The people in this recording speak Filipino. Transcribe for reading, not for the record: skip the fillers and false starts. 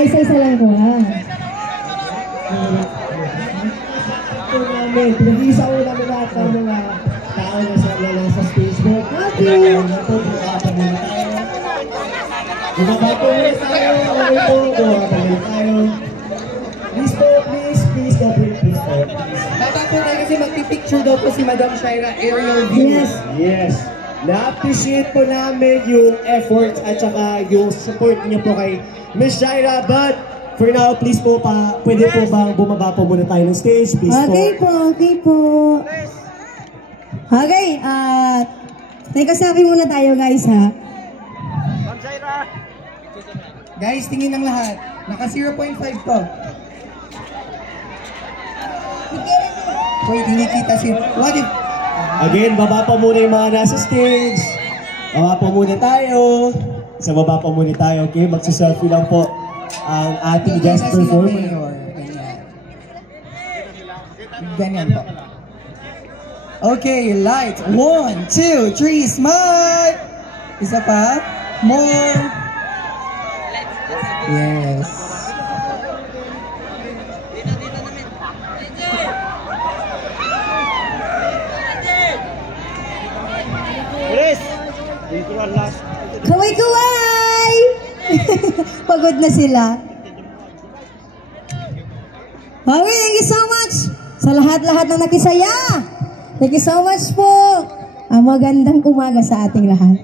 Isa-isa lang ko, ha? Pinag-iisa ko namin lahat ng mga tao na nasa stage mo. Bumaba po muna tayo. Okay po. Bumaba muna tayo. Please po, please. Please po, please po. Bata po tayo kasi magpipicture daw po si Madam Shaira aerial view. Yes. Yes. Na-appreciate po namin yung efforts at saka yung support niyo po kay Miss Shaira. But for now, please po pwede po bang bumaba po muna tayo ng stage? Please Okay po, okay po. Okay, teka sabi muna tayo guys ha. Guys, tingin ng lahat. Naka 0.5 to. Wait, hindi kita si... What if... Again, baba pa muna yung mga nasa stage. Baba pa muna tayo. Sa baba pa muna tayo, okay? Magsiselfie lang po ang ating guest performer. Ganyan po. Okay, light. 1, 2, 3, smile! Isa pa. More. Yes. Kaway-kaway! Pagod na sila. Okay, thank you so much sa lahat-lahat na nakisaya. Thank you so much po. Ang magandang umaga sa ating lahat.